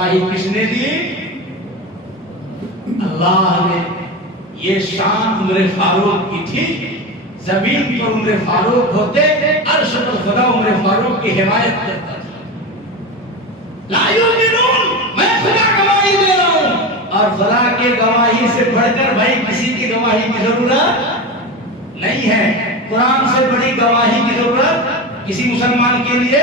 گواہی کس نے دی؟ اللہ نے. یہ شان عمر فاروق کی تھی. زمین پر عمر فاروق ہوتے، عرش پر خدا عمر فاروق کی حمایت کرتا تھا. لا یؤمنون، میں خدا گواہی دے رہا ہوں. اور خدا کے گواہی سے بڑھ کر بھائی کسی کی گواہی کی ضرورت نہیں ہے. قرآن سے بڑی گواہی کی ضرورت کسی مسلمان کے لیے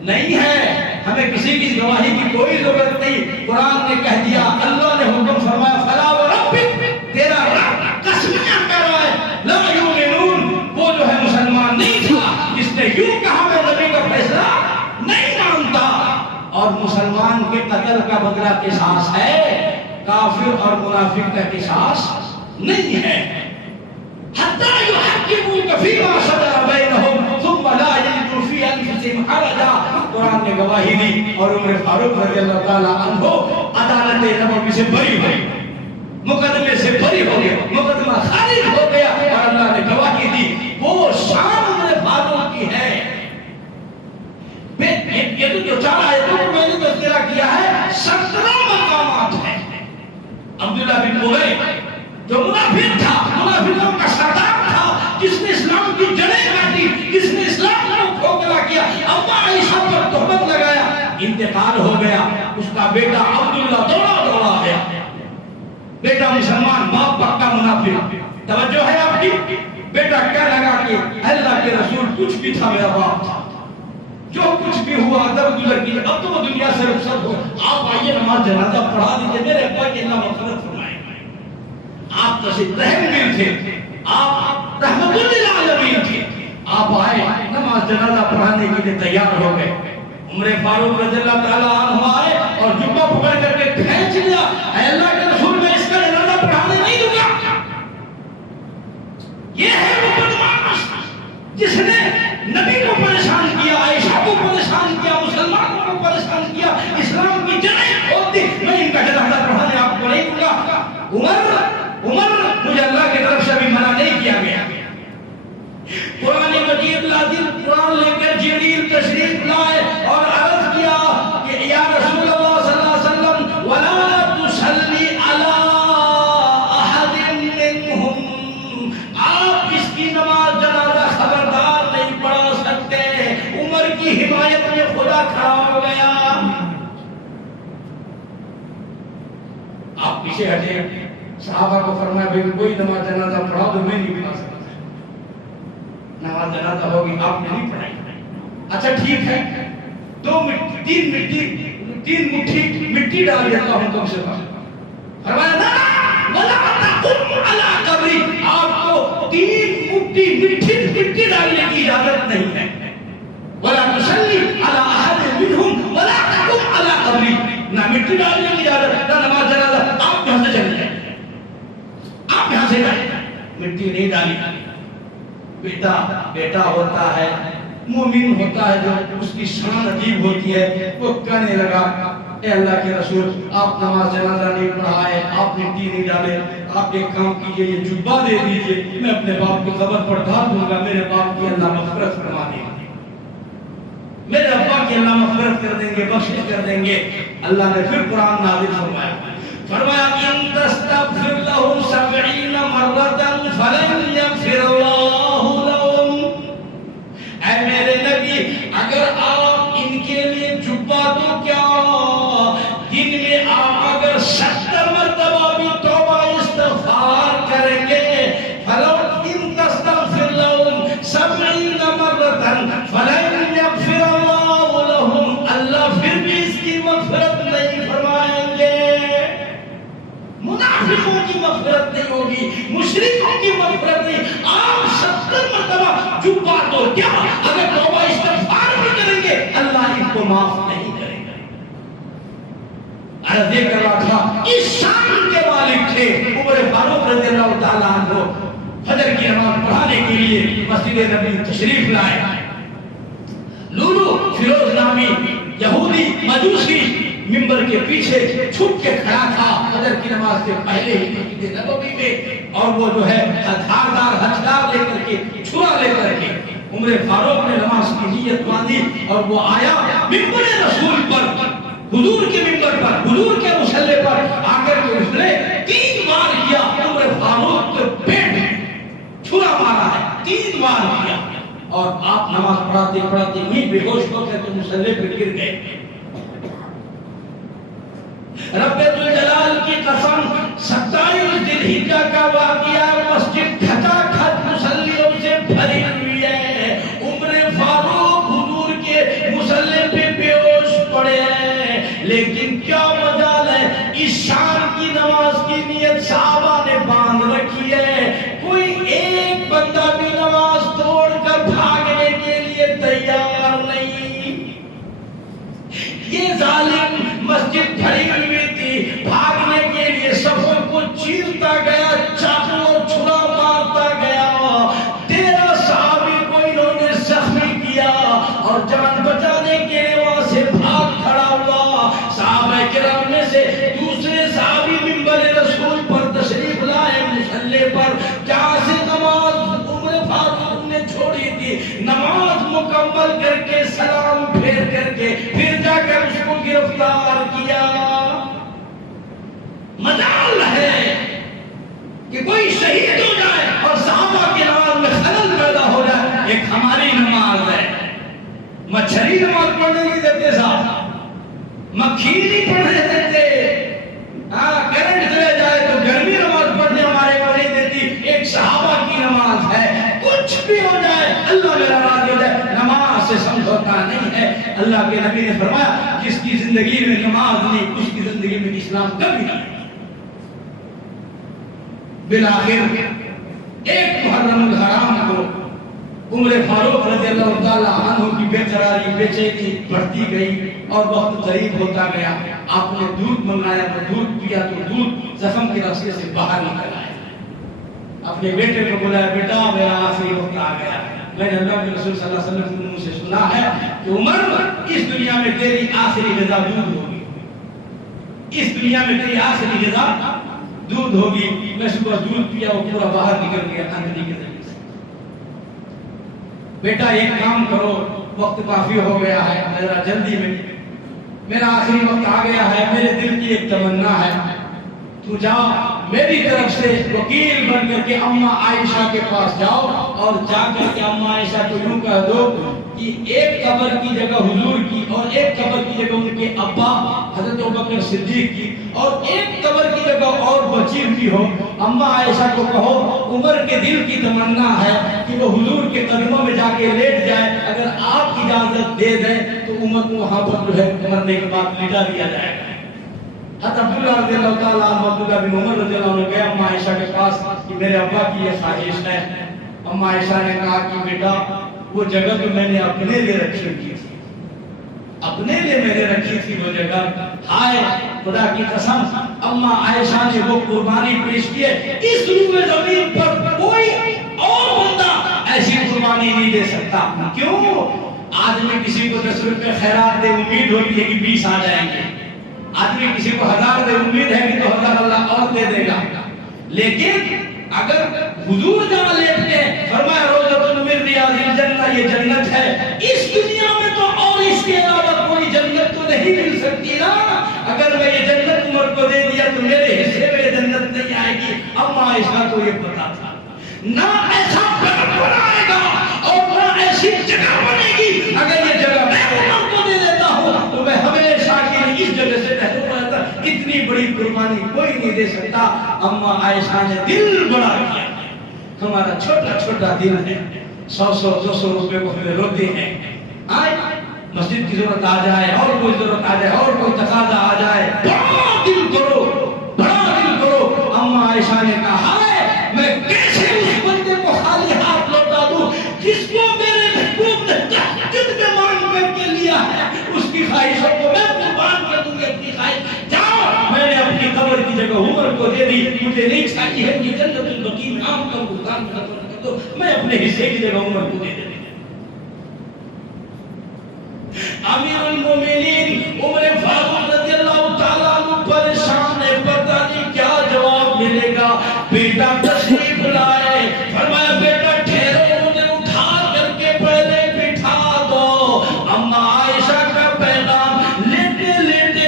نہیں ہے. ہمیں کسی کی گواہی کی کوئی ضرورت نہیں. قرآن نے کہہ دیا، اللہ نے حکم فرمایا، فلا وربک، تیرا رب قسمیاں کہہ رہا ہے، لا یؤمنون، وہ جو ہے مسلمان نہیں تھا جس نے یوں کہا میں نبی کا فیصلہ نہیں مانتا. اور مسلمان کے قتل کا بدلہ قصاص ہے، کافر اور منافق کا قصاص نہیں ہے. حتی یحکموک فیما شجر بینہم ثم لا یجدوا فی انفسہم حرجا. قرآن نے گواہی دی اور عمر فاروق رضی اللہ تعالی عنہ عدالت نبوی سے بری ہوئی، مقدمے سے بری ہو گیا، مقدمہ خارج ہو گیا اور اللہ نے گواہی دی. وہ شان عمر فاروق کی ہے. یہ تو جو 4 آیتوں کو میں نے تذکرہ کیا ہے 17 مقامات ہیں. عبداللہ بن ابی جو منافق تھا، منافقوں کا سردار تھا، جس نے اسلام کی جڑیں کاٹی، جس نے اسلام کو کھوکھلا کیا، اما عائشہ پر تہمت لگایا، انتقال ہو گیا. اس کا بیٹا عبداللہ دوڑا گیا. بیٹا مسلمان، باپ پکا منافق. توجہ ہے آپ کی؟ بیٹا کہنے لگا کہ اللہ کے رسول کچھ بھی تھا میرا باپ تھا، جو کچھ بھی ہوا در گزر کی، اب تو وہ دنیا سے رخصت ہو، آپ آئیے نماز جنازہ پڑھا دیجئے، میرے ابا کی اللہ مغفرت فرمائے. آپ تشریف رحم دل تھے، آپ رحمت للعالمین تھے. آپ آئے، نماز جنازہ پڑھانے کے لیے تیار ہو گئے. عمر فاروق رضی اللہ تعالیٰ عنہ آئے اور جبہ پکڑ کر کے کھینچ لیا. اے اللہ کے رسول، میں اس کا جنازہ پڑھانے نہیں دوں گا. یہ ہے وہ بدماش جس نے نبی کو پریشان کیا، عائشہ کو پریشان کیا، مسلمانوں کو پریشان کیا، اسلام کی جڑیں کھود دی. میں ان کا جنازہ پڑھانے آپ کو نہیں دوں گا. عمر، مجھے اللہ کی طرف سے بھی منع نہیں کیا گیا. قرآن مجید نازل، قرآن لے کر جبریل تشریف لائے اور عرض کیا کہ یا رسول اللہ صلی اللہ علیہ وسلم، ولا تصلی علی احد منہم، آپ اس کی نماز جنازہ خبردار نہیں پڑھا سکتے. عمر کی حمایت میں خدا کھڑا ہو گیا. آپ پیچھے ہٹے. صحابہ کو فرمایا بھائی کوئی نماز جنازہ پڑھا تو میں نہیں پڑھا سکتا. نماز جنازہ ہوگی، آپ نے نہیں پڑھائی. اچھا ٹھیک ہے، 3 مٹھی مٹی ڈالی اللہ حکم سے. فرمایا نا ولا تقم علی قبری، آپ کو 3 مٹھی مٹی ڈالنے کی اجازت نہیں ہے. ولا تصلی علی احد منہم ولا تقم علی قبری، نہ مٹی ڈالنے کی اجازت، نہ نماز جنازہ. آپ یہاں سے چلے جائیں، آپ یہاں سے جائیں. مٹی نہیں ڈالی. بیٹا ہوتا ہے، مومن ہوتا ہے، جو اس کی شان عجیب ہوتی ہے. وہ کہنے لگا اے اللہ کے رسول، آپ نماز جنازہ نہیں پڑھائے، آپ مٹی نہیں ڈالے، آپ ایک کام کیجئے، یہ جبہ دے دیجئے، میں اپنے باپ کی قبر پر ڈال دوں گا، میرے باپ کی اللہ مغفرت فرما دے گا، میرے ابا کی اللہ مغفرت کر دیں گے، بخشش کر دیں گے. اللہ نے پھر قرآن نازل فرمایا، ان تستغفر لهم 70 مرة فلن يغفر الله لهم. اے میرے نبی، اگر آپ ان کے لیے جبہ تو کیا، دن میں آپ اگر 70 مرتبہ بھی توبہ استغفار کریں گے، ان تستغفر لهم 70 مرة فلن يغفر الله لهم، اللہ پھر بھی اس کی مغفرت نہیں فرمائیں گے. منافقوں کی مغفرت نہیں ہوگی، مشرکوں کی مغفرت نہیں. آپ 70 مرتبہ جبہ تو کیا، اگر توبہ استغفار بھی کریں گے اللہ ان کو معاف نہیں کرے گا. عرض یہ کر رہا تھا، اس شان کے مالک تھے عمر فاروق رضی اللہ تعالیٰ عنہ. فجر کی نماز پڑھانے کے لیے مسجد نبی تشریف لائے. لولو فیروز نامی یہودی مجوسی منبر کے پیچھے چھپ کے کھڑا تھا فجر کی نماز سے پہلے ہی مسجد نبوی میں، اور وہ جو ہے ہتھیار لے کر کے، چھرا لے کر کے عمر فاروق نے نماز کی نیت باندھی اور وہ آیا منبر رسول پر. حضور کے ممبر پر، حضور کے مصلی پر آ کر کے اس نے 3 بار کیا عمر فاروق کے پیٹ میں چھرا مارا ہے، 3 بار کیا، اور آپ نماز پڑھاتے پڑھاتے وہیں بے ہوش ہو کر کے مصلی پہ گر گئے۔ رب ذوالجلال کی قسم 27 ذی الحجہ کا واقعہ، مسجد کھچا کھچ مصلیوں سے بھری ہوئی ہے، عمر فاروق حضور کے مصلی پہ بے ہوش پڑے ہیں، لیکن کیا مجال ہے، اس شام کی نماز کی نیت صحابہ نے باندھ رکھی ہے، کوئی ایک بندہ بھی نماز توڑ کر بھاگنے کے لیے تیار نہیں۔ یہ ظالم مسجد بھری ہوئی تھی، بھاگنے کے لیے صفوں کو چیرتا گیا، چاقو اور چھرا مارتا گیا، 13 صحابی کو انہوں نے زخمی کیا، اور جان بچانے کے لیے وہاں سے بھاگ کھڑا ہوا۔ صحابہ کرام میں سے دوسرے صحابی منبر رسول پر تشریف لائے، مصلی پر جہاں سے نماز عمر فاروق نے چھوڑی تھی، نماز مکمل کر کے سلام پھیر کر کے پھر جا کر اس کو گرفتار کیا۔ مجال ہے کہ کوئی شہید ہو جائے اور صحابہ کی نماز میں خلل پیدا ہو جائے، ایک ہماری نماز ہے۔ مچھری نماز پڑھنے نہیں دیتے صاحب، مکھی نہیں پڑھنے دیتے، کرنٹ چلے جائے تو گرمی نماز پڑھنے ہمارے کو نہیں دیتی، ایک صحابہ کی نماز ہے، کچھ بھی ہو جائے اللہ میرا راضی ہو جائے، نماز سے سمجھوتا نہیں ہے۔ اللہ کے نبی نے فرمایا جس کی زندگی میں نماز نہیں اس کی زندگی میں اسلام کبھی نہیں۔ بالآخر ایک محرم الحرام کو عمر فاروق رضی اللہ تعالیٰ عنہ کی بے قراری بے چینی بڑھتی گئی اور وقت قریب ہوتا گیا، آپ نے دودھ منگایا تو دودھ پیا تو دودھ زخم کے راستے سے باہر نکل آیا۔ اپنے بیٹے کو بولا بیٹا میرا آخری وقت آ گیا، میں نے اللہ کے رسول صلی اللہ علیہ وسلم کے منہ سے سنا ہے کہ عمر اس دنیا میں تیری آخری غذا دودھ ہوگی، اس دنیا میں تیری آخری غذا دودھ ہوگی۔ میں صبح دودھ پیا وہ پورا باہر نکل گیا اندھی کے ذریعے سے۔ بیٹا ایک کام کرو، وقت کافی ہو گیا ہے، میرا جلدی میں میرا آخری وقت آ گیا ہے، میرے دل کی ایک تمنا ہے، تو جاؤ میری طرف سے وکیل بن کر کے اماں عائشہ کے پاس جاؤ اور جا کر کے اماں عائشہ کو یوں کہہ دو کہ ایک قبر کی جگہ حضور کی اور ایک قبر کی جگہ ان کے ابا حضرت ابوبکر صدیق کی اور ایک قبر کی جگہ اور بچی ہوئی ہو، اماں عائشہ کو کہو عمر کے دل کی تمنا ہے کہ وہ حضور کے قدموں میں جا کے لیٹ جائے، اگر آپ اجازت دے دیں تو عمر کو وہاں پر جو ہے مرنے کے بعد لٹا دیا جائے گا۔ حضرت عبداللہ رضی اللہ تعالیٰ عنہ عبداللہ بن عمر رضی اللہ عنہ گئے اماں عائشہ کے پاس کہ میرے ابا کی یہ خواہش ہے۔ اماں عائشہ نے کہا کہ بیٹا وہ جگہ تو میں نے اپنے لیے رکھی تھی، اپنے لیے میں نے رکھی تھی وہ جگہ، ہائے خدا کی قسم اماں عائشہ نے وہ قربانی پیش کی ہے، اس روئے زمین پر کوئی اور بندہ ایسی قربانی نہیں دے سکتا۔ کیوں؟ آدمی کسی کو 10 روپے خیرات دے امید ہوتی ہے کہ 20 آ جائیں گے، آدمی کسی کو 1000 دے امید ہے کہ 2000 اللہ اور دے دے گا، لیکن اگر حضور جہاں لیٹتے ہیں فرمایا روضۃ من ریاض الجنہ، یہ جنت ہے، اس دنیا میں تو اور اس کے علاوہ کوئی جنت تو نہیں مل سکتی نا، اگر میں یہ جنت عمر کو دے دیا تو میرے حصے میں جنت نہیں آئے گی۔ اماں عائشہ کو یہ پتا تھا نہ ایسا گھر بنائے گا اور نہ ایسی جگہ بنے گی، اگر یہ جگہ میں عمر کو دے دیتا ہوں تو میں ہمیشہ کے لیے اس جگہ سے محروم رہتا، اتنی بڑی قربانی کوئی نہیں دے سکتا۔ اماں عائشہ نے دل بڑا کیا، ہمارا چھوٹا چھوٹا دل ہے، 100 200 روپے کو ہمیں روتے ہیں، آئے مسجد کی ضرورت آ جائے اور کوئی ضرورت آ جائے اور کوئی تقاضا آ جائے، بڑا دل کرو، بڑا دل کرو۔ اماں عائشہ نے کہا ہے میں کیسے اس بندے کو خالی ہاتھ لوٹا دوں جس کو میرے محبوب نے تہجد میں مانگ کر کے لیا ہے، اس کی خواہشوں کو میں قربان کر دوں گی اپنی خواہش۔ جاؤ میں نے اپنی قبر کی جگہ عمر کو دے دی، مجھے نہیں چاہیے ہے کہ جنت البقیع میں عام کا بھگتان کر دو، میں اپنے حصے کی جگہ عمر کو دے دے۔ امیر المومنین عمر فاروق رضی اللہ تعالیٰ عنہ پریشان ہے، پتہ نہیں کیا جواب ملے گا۔ بیٹا تشریف لائے، فرمایا بیٹا ٹھہرو، مجھے اٹھا کر کے پہلے بٹھا دو۔ اماں عائشہ کا پیغام لیٹے لیٹے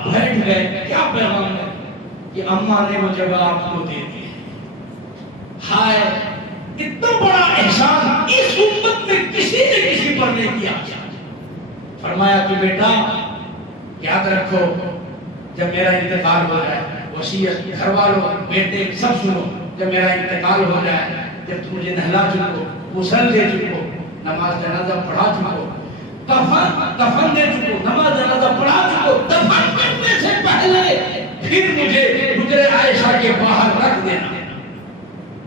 آپ بیٹھ گئے، کیا پیغام ہے کہ اماں نے وہ جگہ آپ کو دے دی۔ ہائے اتنا بڑا احسان اس امت میں کسی نے کسی پر نہیں کیا۔ فرمایا کہ بیٹا یاد رکھو، جب میرا انتقال ہو جائے، وصیت گھر والوں بیٹے سب سنو، جب میرا انتقال ہو جائے، جب تم مجھے نہلا چکو، غسل دے چکو، نماز جنازہ پڑھا چکو، کفن دے چکو، نماز جنازہ پڑھا چکو، دفن کرنے سے پہلے پھر مجھے حجرے عائشہ کے باہر رکھ دینا۔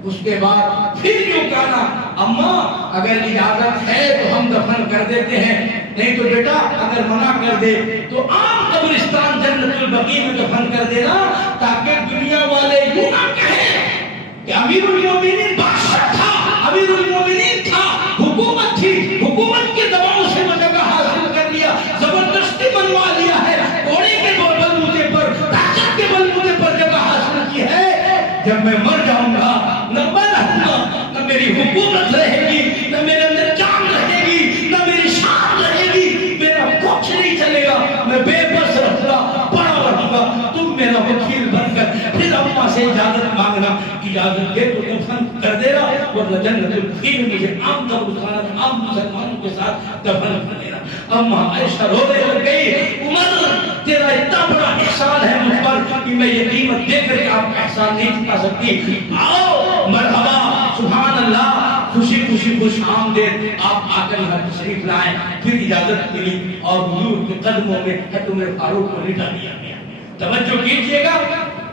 اس کے بعد پھر یوں کہنا اماں اگر اجازت ہے تو ہم دفن کر دیتے ہیں، نہیں تو بیٹا اگر منع کر دے تو عام قبرستان جنت البقیع میں دفن کر دینا، تاکہ دنیا والے یوں نہ کہیں کہ امیر المومنین بادشاہ تھا، امیر المومنین تھا، حکومت تھی، حکومت کے دباؤ سے وہ جگہ حاصل کر لیا، زبردستی منوا لیا ہے، گھوڑے کے بلبوتے پر، طاقت کے بلبوتے پر جگہ حاصل کی ہے۔ جب میں مر جاؤں گا نہ میں رہوں گا، نہ میری حکومت رہے گی، نہ میرے اندر جان رہے گی، نہ میری شان رہے گی، میرا کچھ نہیں چلے گا، میں بے بس رہوں گا، پڑا رہوں گا۔ تم میرا وکیل بن کر پھر اماں سے اجازت مانگنا، اجازت دے تو دفن کر دینا، ورنہ جنت البقیع میں مجھے عام قبرستان عام مسلمانوں کے ساتھ دفن کر دینا۔ اماں عائشہ رونے لگ گئی، عمر تیرا اتنا بڑا احسان ہے مجھ پر کہ میں یہ قیمت دے کر آپ کا احسان نہیں چکا سکتی۔ آؤ مرحبا، سبحان اللہ، خوشی خوشی خوش آمدید، آپ آ کر یہاں تشریف لائیں۔ پھر اجازت ملی اور حضور کے قدموں میں عمر فاروق کو لٹا دیا گیا۔ توجہ کیجئے گا،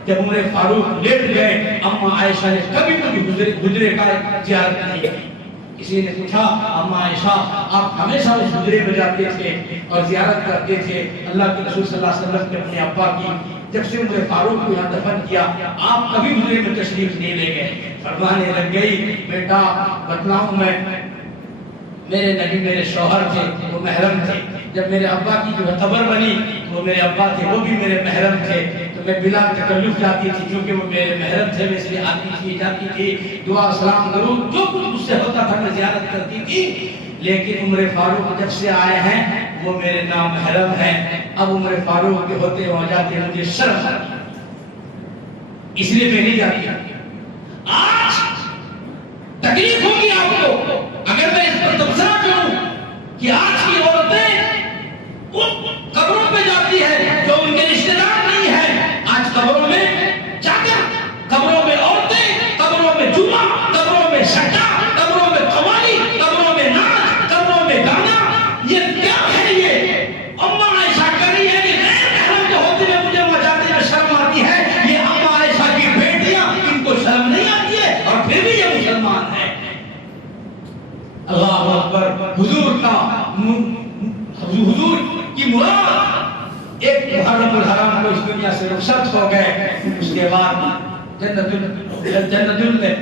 جب عمر فاروق لیٹ گئے، اماں عائشہ نے کبھی کبھی حجرے کا زیارت نہیں کی۔ کسی نے پوچھا اماں عائشہ آپ ہمیشہ اس حجرے میں جاتے تھے اور زیارت کرتے تھے اللہ کے رسول صلی اللہ علیہ وسلم نے اپنے ابا کی، جب سے عمر فاروق کو یہاں دفن کیا آپ کبھی حجرے میں تشریف نہیں لے گئے۔ فرمانے لگ گئی بیٹا بتلاؤں میں، میرے نبی میرے شوہر تھے، وہ محرم تھے، جب میرے ابا کی جو قبر بنی وہ میرے ابا تھے، وہ بھی میرے محرم تھے، تو میں بلا تکلف جاتی تھی کیونکہ وہ میرے محرم تھے، میں اس لیے آتی تھی جاتی تھی، دعا سلام درود جو کچھ مجھ سے ہوتا تھا میں زیارت کرتی تھی۔ لیکن عمر فاروق جب سے آئے ہیں وہ میرے نام محرم ہیں، اب عمر فاروق کے ہوتے ہو جاتے مجھے شرم آتی، اس لیے میں نہیں جاتی۔ آج تکلیف ہوگی آپ کو اگر میں اس پر تبصرہ کروں کہ آج کی عورتیں ان قبروں پہ جاتی ہے جو ان کے رشتہ دار نہیں ہے، آج قبروں میں جا کر، قبروں میں عورتیں، قبروں میں جمعہ، قبروں میں سجدہ، قبروں میں قوالی، قبروں میں ناچ، قبروں میں گانا، یہ کیا ہے؟ یہ اماں عائشہ کہہ رہی ہے کہ غیر محرم کے ہوتے ہوئے مجھے وہاں جاتے میں شرم آتی ہے، یہ اماں عائشہ کی بیٹیاں ان کو شرم نہیں آتی ہے اور پھر بھی یہ مسلمان ہے۔ اللہ اکبر، حضور کی مراد ایک محرم الحرام کو اس دنیا سے رخصت ہو گئے، اس کے بعد جنت ریاض الجنہ میں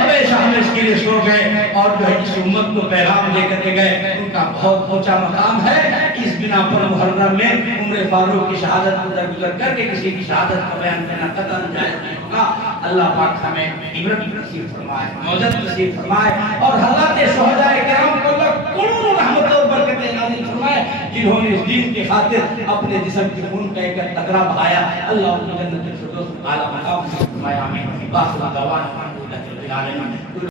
ہمیشہ ہمیشہ کے لیے سو گئے، اور جو ہے اس امت کو پیغام دے کر کے گئے، ان کا بہت اونچا مقام ہے۔ اس بنا پر محرم میں عمر فاروق کی شہادت کو درگزر کر کے کسی کی شہادت کا بیان کرنا قطعاً جائز نہیں ہوگا۔ اللہ پاک ہمیں عبرت نصیب فرمائے، موجت نصیب فرمائے، اور حضرات شہداء کرام کو اللہ کروڑوں رحمت اور برکتیں نازل فرمائے، جنہوں نے اس دین کی خاطر اپنے جسم کی خون کا ایک قطرہ بہایا۔ اللہ ان کو جنت الفردوس اعلیٰ مقام سے فرمائے، آمین۔ باخر دعوانا الحمدللہ رب العالمین۔